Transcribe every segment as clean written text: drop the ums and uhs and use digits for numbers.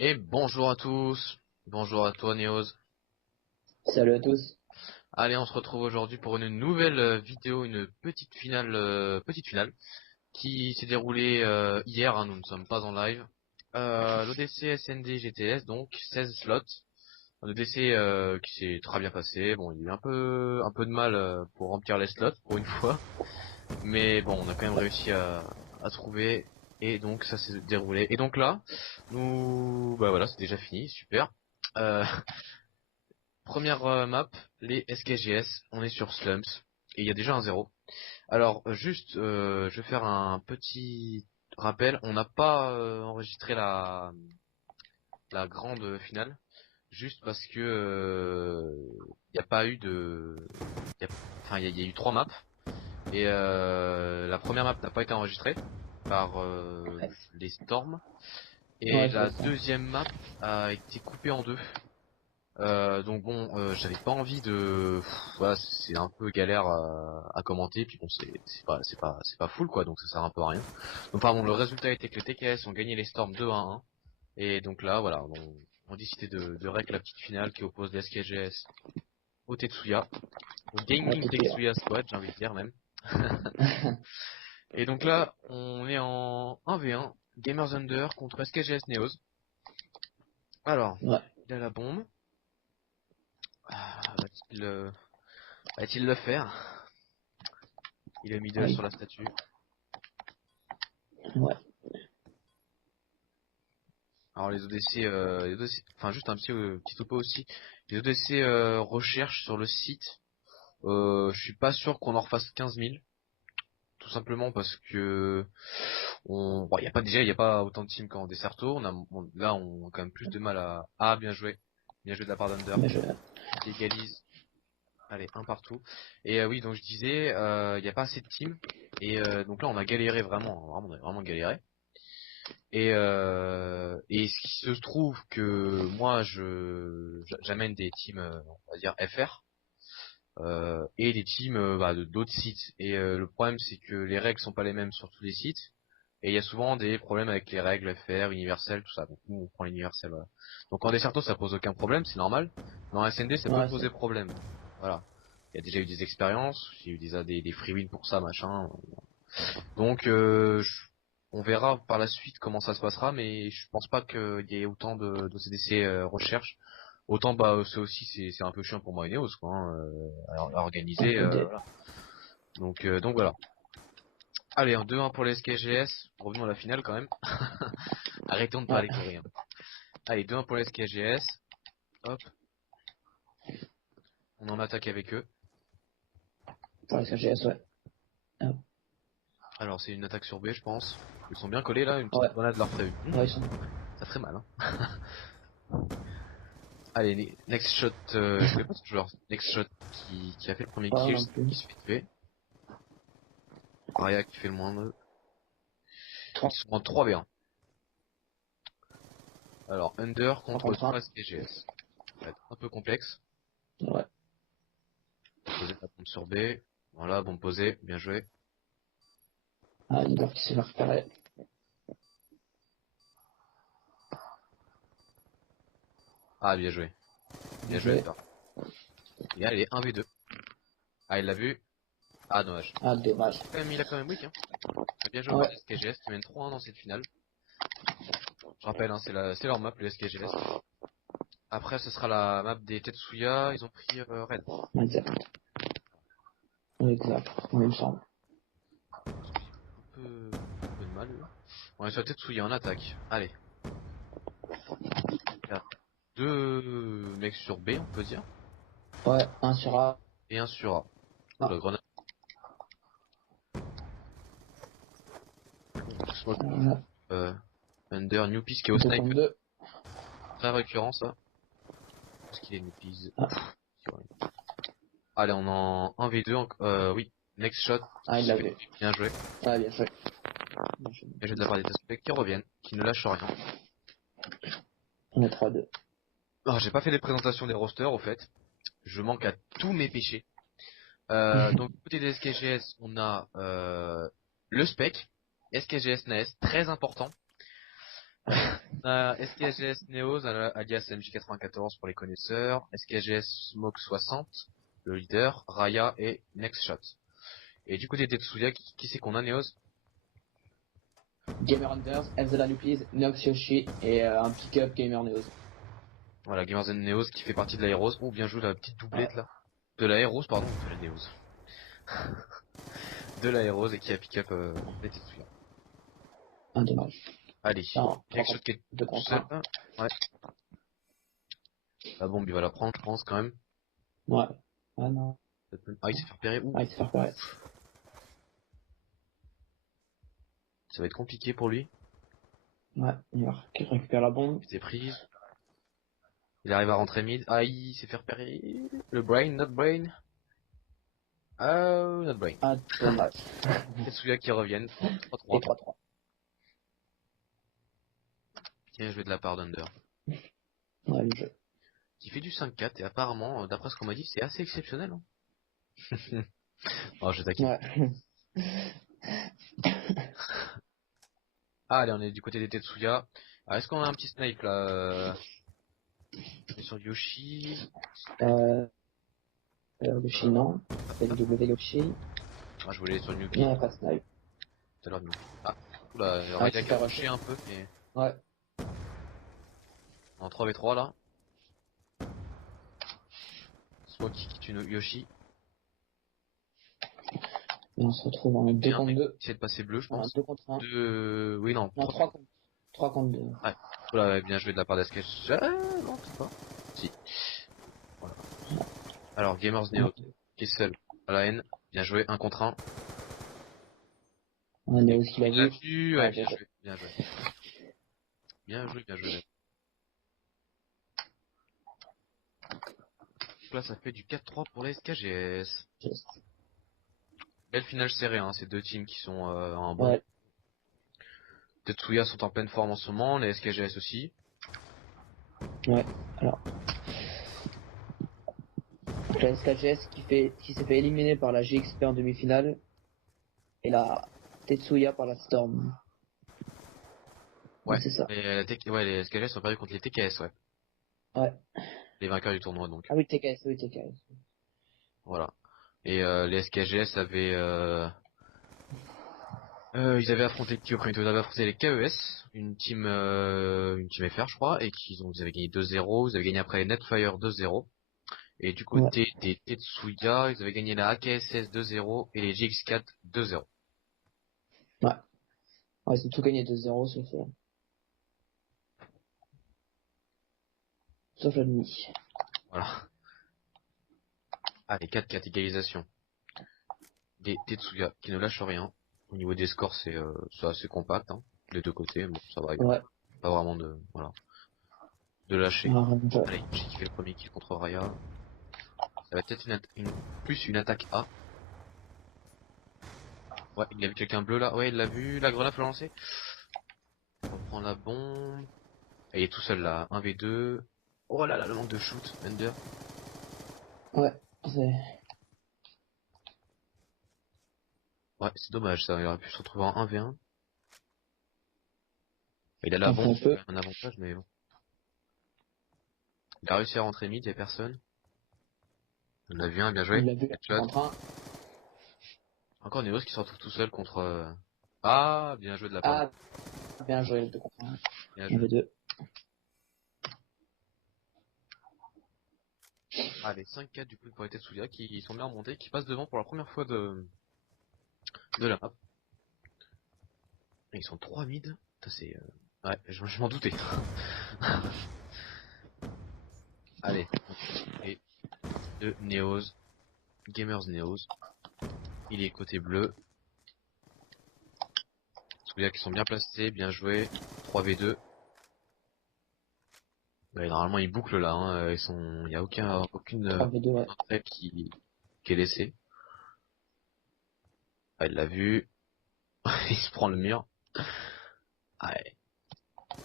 Et bonjour à tous, bonjour à toi Neos. Salut à tous. Allez, on se retrouve aujourd'hui pour une nouvelle vidéo, une petite finale qui s'est déroulée hier, hein, nous ne sommes pas en live. L'ODC SND GTS, donc 16 slots. Un ODC qui s'est très bien passé. Bon, il y a eu un peu de mal pour remplir les slots pour une fois, mais bon, on a quand même réussi à trouver. Et donc ça s'est déroulé. Et donc là, bah voilà, c'est déjà fini, super. Euh, Première map, les SKGS, on est sur Slums, et il y a déjà un 0. Alors juste, je vais faire un petit rappel, on n'a pas enregistré la grande finale, juste parce que il n'y a pas eu de... Enfin, il y a eu 3 maps, et la première map n'a pas été enregistrée par Ouais, les Storms, et ouais, c'est la ça. deuxième map a été coupée en deux. Donc bon, j'avais pas envie de, voilà, c'est un peu galère à commenter, puis bon, c'est pas full quoi, donc ça sert un peu à rien. Donc pardon, le résultat était que les TKS ont gagné les Storms 2-1, et donc là, voilà, on a décidé de rec la petite finale qui oppose les SKGS au Tetsuya, au Ouais, Gaming t'es pire. Tetsuya Squad, j'ai envie de dire même. Et donc là, on est en 1v1, Gamers Under contre SKGS Neos. Alors, Ouais, il a la bombe. Va-t-il va-t-il le faire? Il est middle ouais, sur la statue. ouais. Alors les ODC, enfin juste un petit topo aussi. Les ODC recherche sur le site. Je suis pas sûr qu'on en refasse 15 000, tout simplement parce que bon, il y a pas autant de teams qu'en Desserto. Là, on a quand même plus de mal à bien joué de la part d'Under, Mais je... qui égalise. Allez, un partout. Et oui, donc je disais, il n'y a pas assez de teams. Et donc là, on a galéré vraiment, on a vraiment galéré. Et ce qui se trouve que moi j'amène des teams on va dire FR et des teams bah, de d'autres sites et le problème c'est que les règles sont pas les mêmes sur tous les sites et il y a souvent des problèmes avec les règles FR, universelles, tout ça. Donc nous on prend l'universel, voilà. Donc en Desserto ça pose aucun problème, c'est normal. Mais en SND ça peut Ouais, poser problème. Voilà. Il y a déjà eu des expériences, j'ai eu des free wins pour ça, machin. Donc on verra par la suite comment ça se passera, mais je pense pas qu'il y ait autant de CDC recherche. Autant bah c'est aussi c'est un peu chiant pour moi et Neos quoi, hein, à un organiser. peu de... Voilà. Donc voilà. Allez, en 2-1 pour les SKGS. Revenons à la finale quand même. Arrêtons de Ouais, parler coréen. Allez, 2-1 pour les SKGS. Hop, on en attaque avec eux. pour les SKGS, ouais. Ah, Alors c'est une attaque sur B je pense. Ils sont bien collés là, une petite ouais, grenade leur ferait. ouais, ils sont... Ça ferait mal hein. Allez, next shot, je connais pas ce joueur. Next shot qui a fait le premier Pas kill, non plus. qui se fait tuer. Aria qui fait le moindre. Ils 3 sont en 3v1. Alors, Under contre contre 1. 3 SPGS. Ça va être un peu complexe. Ouais. Poser la bombe sur B. Voilà, bombe posée, bien joué. Ah, Igor qui s'est fait repérer. Ah, bien joué. Bien Bien joué joué. Under. Et là, il est 1v2. Ah, il l'a vu. Ah, dommage. Ah, dommage. Il a quand même weak, hein. Bien joué par Ouais, les SKGS qui mène 3-1 dans cette finale. Je rappelle, hein, c'est leur map, le SKGS. Après, ce sera la map des Tetsuya. Ils ont pris Red. exact. Exact, oui, il me semble. Un peu de mal, eux. On est sur Tetsuya en attaque. Allez. Il y a deux mecs sur B, on peut dire. Ouais, un sur A. Et un sur A. Oh, Ah, la grenade. Smoke. voilà. Under, New Peace qui est au 2 snipe. contre 2. Très récurrent, ça. Parce qu'il est New Peace. Ah, Allez, on est en 1v2. Oui. Next shot. ah, il l'a vu. Bien joué. Ah, bien joué. Bien joué. Bien joué de la part des suspects qui reviennent. Qui ne lâchent rien. On est 3-2. Alors, j'ai pas fait les présentations des rosters, au fait. Je manque à tous mes péchés. Donc du côté des SKGS, on a le spec, SKGS NAS, très important. SKGS Neos, alias MJ94 pour les connaisseurs, SKGS Smoke 60, le leader, Raya et Nextshot. Et du côté de Tetsuya, qui c'est qu'on a, Neos? Gamer Hunters, Elzala Nucleus, Nox Yoshi et un pick-up Gamer Neos. Voilà, Gamers and Neos qui fait partie de l'Aeros. Oh, bien joué la petite doublette là. De l'Aeros, pardon, de la Neos. De l'Aeros et qui a pick-up les Tetsuya. Un dommage. Allez, Non, Nextshot qui est deux tout contre seul. un. Ouais. La bombe, il va la prendre, je pense, quand même. Ouais. Ah non. Ah, il s'est fait repérer. Ouh, Ah, il s'est fait repérer. ça va être compliqué pour lui. Ouais, il va récupérer la bombe. Il s'est prise. Il arrive à rentrer mid. Ah, il s'est fait repérer. Le brain, not brain. Not brain. Ah, dommage. Tetsuya qui reviennent. Et 3-3. 3-3. Bien joué de la part d'Under. Ouais, le jeu. Qui fait du 5-4 et apparemment, d'après ce qu'on m'a dit, c'est assez exceptionnel. Hein. Oh, je taquine. Ouais. Ah, allez, on est du côté des Tetsuya. Alors, est-ce qu'on a un petit snipe là sur Yoshi. Yoshi, non. C'est le W Yoshi. Ah, je voulais aller sur le Nuki. Non, pas de snipe. Tout à l'heure, Nuki. Ah, oula, il Ah, aurait il s'est été fait accroché un peu, mais Ouais. en 3v3 là. Smoke qui tue Yoshi. Et on se retrouve en 2 contre 2. Essayer de passer bleu, je Un pense. 2 contre 1. Oui, non. Non, 3 contre 2. Ouais. Oula, ouais, bien joué de la part d'Askech. Non, c'est pas. Si. Voilà. Alors, Gamers Neo, qui est seul à la haine. Bien joué, 1 contre 1. On est aussi l'a vu. Ouais, Ouais, bien joué, bien joué. Bien joué, bien joué. Donc là, ça fait du 4-3 pour les SKGS. Belle finale serrée, hein. Ces deux teams qui sont en bon. Ouais. Tetsuya sont en pleine forme en ce moment, les SKGS aussi. Ouais. Alors. La SKGS qui s'est fait éliminer par la GXP en demi-finale. Et la Tetsuya par la Storm. Ouais. C'est ça. Ouais, les SKGS sont perdus contre les TKS, ouais. Ouais. Les vainqueurs du tournoi, donc. Ah oui, TKS, oui, TKS. Voilà. Et les SKGS avaient ils avaient affronté qui au premier tour? Ils avaient affronté les KES, une team FR je crois, et ils avaient gagné 2-0, ils avaient gagné après les Netfire 2-0. Et du Ouais. côté des Tetsuya, ils avaient gagné la AKSS 2-0 et les GX4 2-0. Ouais. Ouais, ils ont tout gagné 2-0, sauf la demi. Voilà. Ah, les 4-4 égalisation. Des Tetsuya qui ne lâchent rien. Au niveau des scores, c'est assez compact, hein, des deux côtés, bon, ça va, Ouais. pas vraiment de lâcher. Ah, ouais. Allez, j'ai kiffé le premier kill contre Raya. Ça va peut-être plus une attaque A. Ouais, il a vu quelqu'un bleu là. Ouais, il l'a vu. La grenade faut lancer. On prend la bombe. Et il est tout seul là. 1v2. Oh là là, le manque de shoot. Ender. Ouais. C'est... Ouais, c'est dommage ça. Il aurait pu se retrouver en 1v1. Il a la Un bombe, c'est peu. quand même un avantage, mais bon. Il a réussi à rentrer mid, y'a personne. On a vu un, bien joué. Il l'a vu Headshot. contre un. Encore Neos qui se retrouve tout seul contre... Ah, bien joué de la part de... Ah, bien joué, le 2 contre 1. Bien Il y joué. avait 2. Allez, 5-4 du coup pour les Tetsuya qui sont bien remontés, qui passent devant pour la première fois de la map. Et ils sont 3 mid. Putain, c'est... Ouais, je m'en doutais. Allez. Et de Neos. Gamers Neos. Il est côté bleu. Tetsuya qui sont bien placés, bien joués. 3v2. Ouais, normalement ils bouclent là, hein. Il y a aucune 3v2, ouais. entrée qui est laissée. Ah, il l'a vu. Il se prend le mur. Ouais.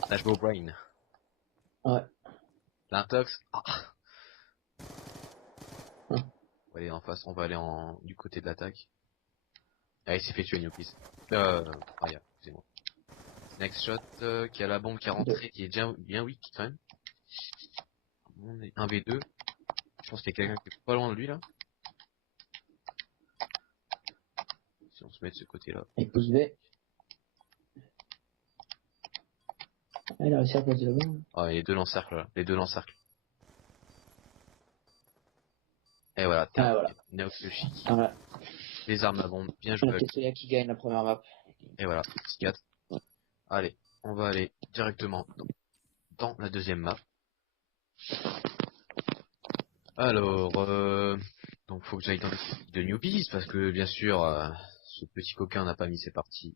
Flashball brain. Ouais. L'intox. Ah. va aller en face, on va aller du côté de l'attaque. Ah, il s'est fait tuer Newpies. Aya, excusez-moi. Next shot, qui a la bombe qui est rentrée, qui est bien weak quand même. On est 1v2. Je pense qu'il y a quelqu'un qui est pas loin de lui là. Si on se met de ce côté-là. Il pousse B. Ah, il a réussi à poser la bombe. Ah, les deux l'encerclent là. Les deux l'encerclent. Et voilà, Ah, voilà. Naoki Yoshi. Voilà. Les armes à bombe, bien joué. Le Tetsuya qui gagne la première map. Et voilà, 6-4. Allez, on va aller directement dans la deuxième map. Alors, donc faut que j'aille dans l'équipe de Newbies parce que bien sûr, ce petit coquin n'a pas mis ses parties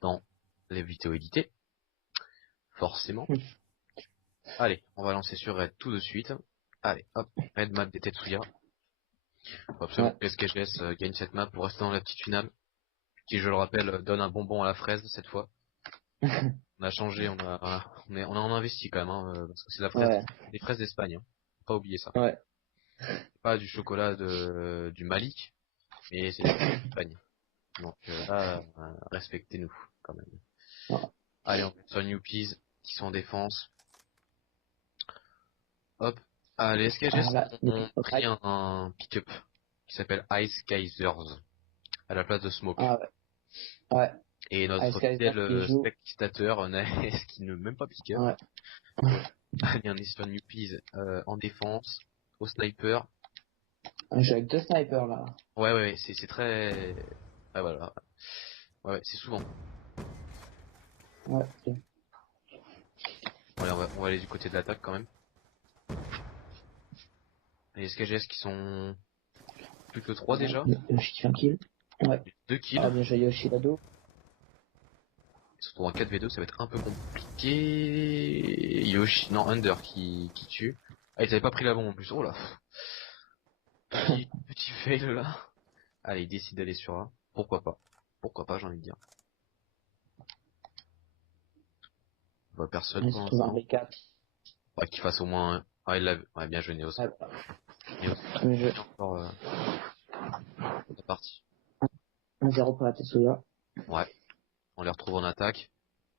dans les vidéos éditées, forcément. Allez, on va lancer sur Red tout de suite. Allez, hop, Red map des Tetsuya. Faut absolument que SKGS gagne cette map pour rester dans la petite finale, qui je le rappelle donne un bonbon à la fraise cette fois. On a changé, on a investi quand même, parce que c'est la fraise, des fraises d'Espagne, hein. Faut pas oublier ça. Ouais. Pas du chocolat du Mali, mais c'est des fraises d'Espagne. Donc là, respectez-nous quand même. Ouais. Allez, on va sur Newpies qui sont en défense. Hop. Allez, SKGS ont pris un pick-up qui s'appelle Ice Geysers à la place de Smoke. Ah ouais. Ouais. Et notre fidèle spectateur Naes qui ne même pas pick-up. Ouais. Allez, on est sur Newpies en défense, au sniper. Un jeu avec deux snipers là. Ouais, c'est très... Ah voilà. Ouais, c'est souvent. Ouais. Bon, allez, on va aller du côté de l'attaque quand même. Les SKGS qui sont plus que 3 déjà. Yoshi qui fait un kill. Ouais. 2 kills. Ah bien joué Yoshi Lado. Ils se retrouvent en 4v2, ça va être un peu compliqué. Yoshi, non, Under qui tue. Ah, ils avaient pas pris la bombe en plus. Oh là. Petit fail là. Allez, il décide d'aller sur A. Pourquoi pas? Pourquoi pas, j'ai envie de dire. On voit personne Il pour se trouve un l'instant. B4. Ouais, qu'il fasse au moins un. Ah, il l'a vu. Ouais, bien joué, Neos. Ouais. Neos. Bien joué. Encore la partie. 1-0 pour la Tetsuya. Ouais. On les retrouve en attaque.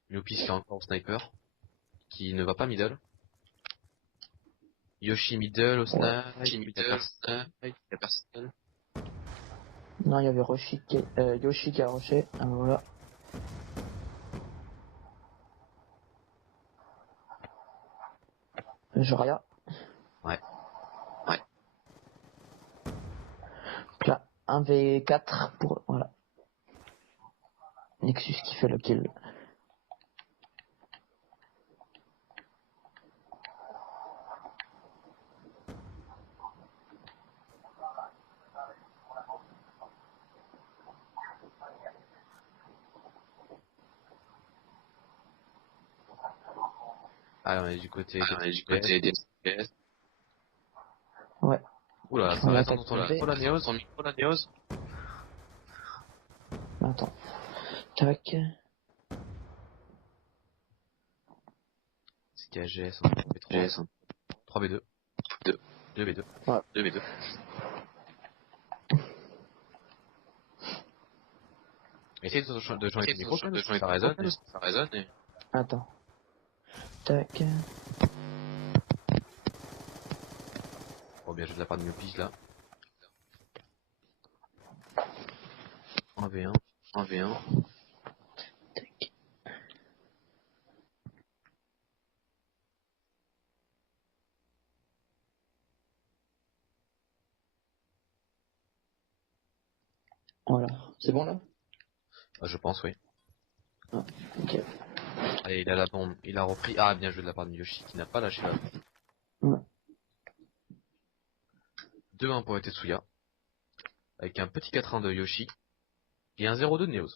Newpies qui est encore au sniper. Qui ne va pas middle. Yoshi middle au snipe. Il y a personne. Non, il y avait Yoshi qui a rushé. Ah, voilà. Joria. Ouais. Donc là, 1v4 pour... Voilà. Nexus qui fait le kill. Ah, on est du côté des FPS. Ouais. Oula, ça reste dans ton micro la Neos. Attends. Tac. C'est KGS, 3v3. 3v2. 2v2. Ouais. 2v2. Essaye de changer le micro, ça résonne. Attends. Tac. Oh bien, je de la part de Newpies là. 1v1. Tac. Voilà. C'est bon là? Ah, je pense, oui. Ah, ok. Allez, il a la bombe, il a repris. Ah, bien joué de la part de Yoshi qui n'a pas lâché la bombe. Ouais. 2-1 pour Tetsuya. Avec un petit 4-1 de Yoshi. Et un 0-2 de Neos.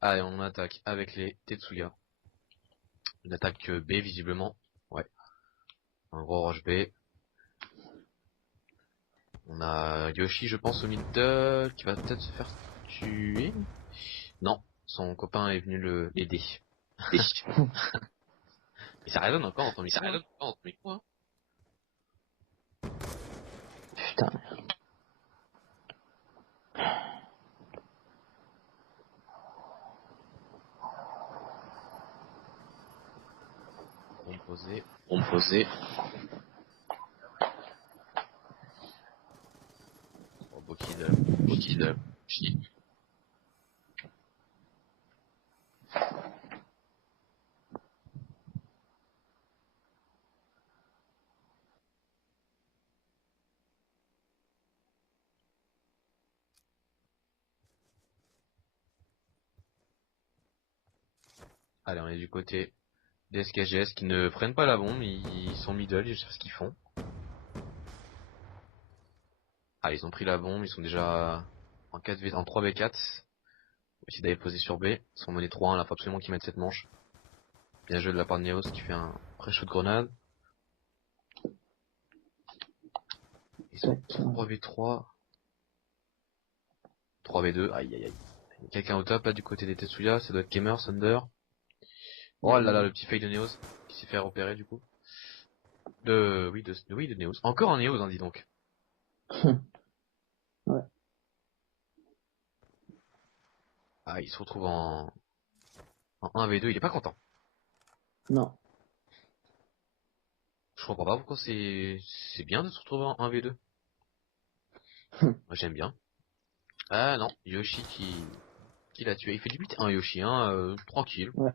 Allez, on attaque avec les Tetsuya. Une attaque B, visiblement. Ouais. Un gros rush B. On a Yoshi, je pense, au middle, qui va peut-être se faire tuer. Non, son copain est venu l'aider. Et ça résonne encore dans ton micro. Hein. putain. Composé. Oh, beau kill. Fini. Allez, on est du côté des SKGS qui ne prennent pas la bombe, ils sont middle, ils savent ce qu'ils font. Ah, ils ont pris la bombe, ils sont déjà en 4v, en 3v4. On va essayer d'aller poser sur B. Ils sont menés 3-1, là, faut absolument qu'ils mettent cette manche. Bien joué de la part de Neos qui fait un pré-shoot de grenade. Ils sont 3v3. 3v2, aïe aïe aïe. Il y a quelqu'un au top là du côté des Tetsuya, ça doit être Gamer, Thunder. Oh là là, le petit fail de Neos qui s'est fait repérer du coup. Oui, de Neos. Encore un Neos, hein, dis donc. Ouais. Ah, il se retrouve en 1v2, il est pas content. Non. Je comprends pas pourquoi c'est bien de se retrouver en 1v2. Moi j'aime bien. Ah non, Yoshi qui l'a tué. Il fait du 8-1 Yoshi, hein, tranquille. Ouais.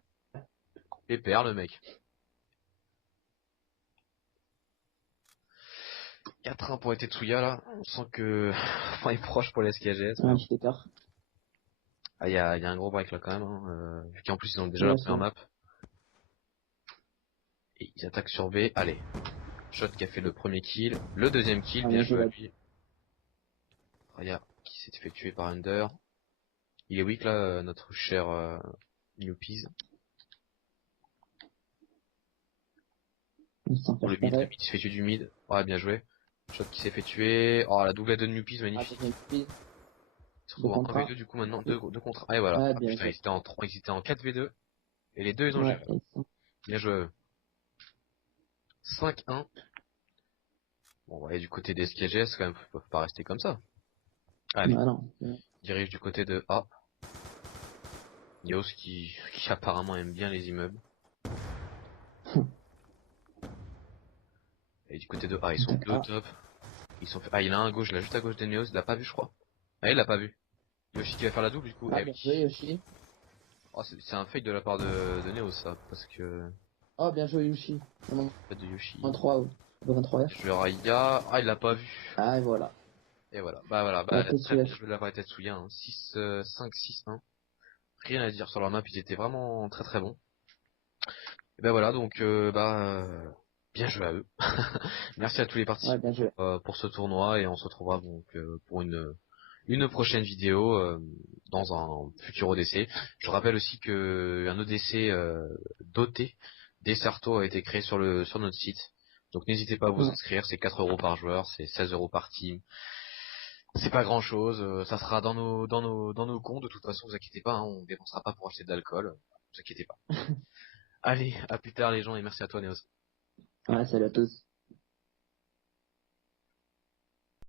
Pépère le mec. 4-1 pour les Tetsuya là. On sent que on est proche pour les SKGS. Un petit écart. Ah, il y a un gros break là quand même, hein, vu qu'en plus ils ont déjà Ouais, la première map. Et ils attaquent sur B. Allez. Shot qui a fait le premier kill. Le deuxième kill, bien joué à lui. Raya qui s'est fait tuer par Under. Il est weak là, notre cher Newpies. Le mid, il se fait tuer du mid. Ouais, bien joué. Shot qui s'est fait tuer. Oh, la doublette de Newpies, magnifique. Ils se retrouvent en 1v2 du coup maintenant, 2 contre 1. Et voilà. Ah, putain, ils étaient en 4v2. Et les deux ils ont géré. Bien joué. 5-1. Bon, ouais, du côté des SKGS, quand même, ils peuvent pas rester comme ça. Allez. Dirige du côté de A. Yos qui apparemment aime bien les immeubles. Et du côté de A, ils sont deux au top. Ah, il a un à gauche, là, juste à gauche d'Eneos, il l'a pas vu, je crois. Ah, il l'a pas vu. Yoshi qui va faire la double, du coup. Ah, bien joué, Yoshi. Oh, c'est un fake de la part de Neos, ça, parce que... Oh, bien joué, Yoshi. Pas de Yoshi. 23, 23 F. Je le Raya. Ah, il l'a pas vu. Ah, et voilà. Et voilà. Bah, très bien joué de la part de Tetsuya, hein. 5-6-1. Rien à dire sur leur map, ils étaient vraiment très très bons. Et ben voilà, donc, bien joué à eux. Merci à tous les participants pour ce tournoi et on se retrouvera donc pour une prochaine vidéo dans un futur ODC. Je rappelle aussi que un ODC doté des Certo a été créé sur notre site. Donc n'hésitez pas à vous inscrire, c'est 4 € par joueur, c'est 16 € par team. C'est pas grand chose, ça sera dans nos comptes, de toute façon vous inquiétez pas, hein, on dépensera pas pour acheter de l'alcool, vous inquiétez pas. Allez, à plus tard les gens et merci à toi Néos. Ouais, salut à tous.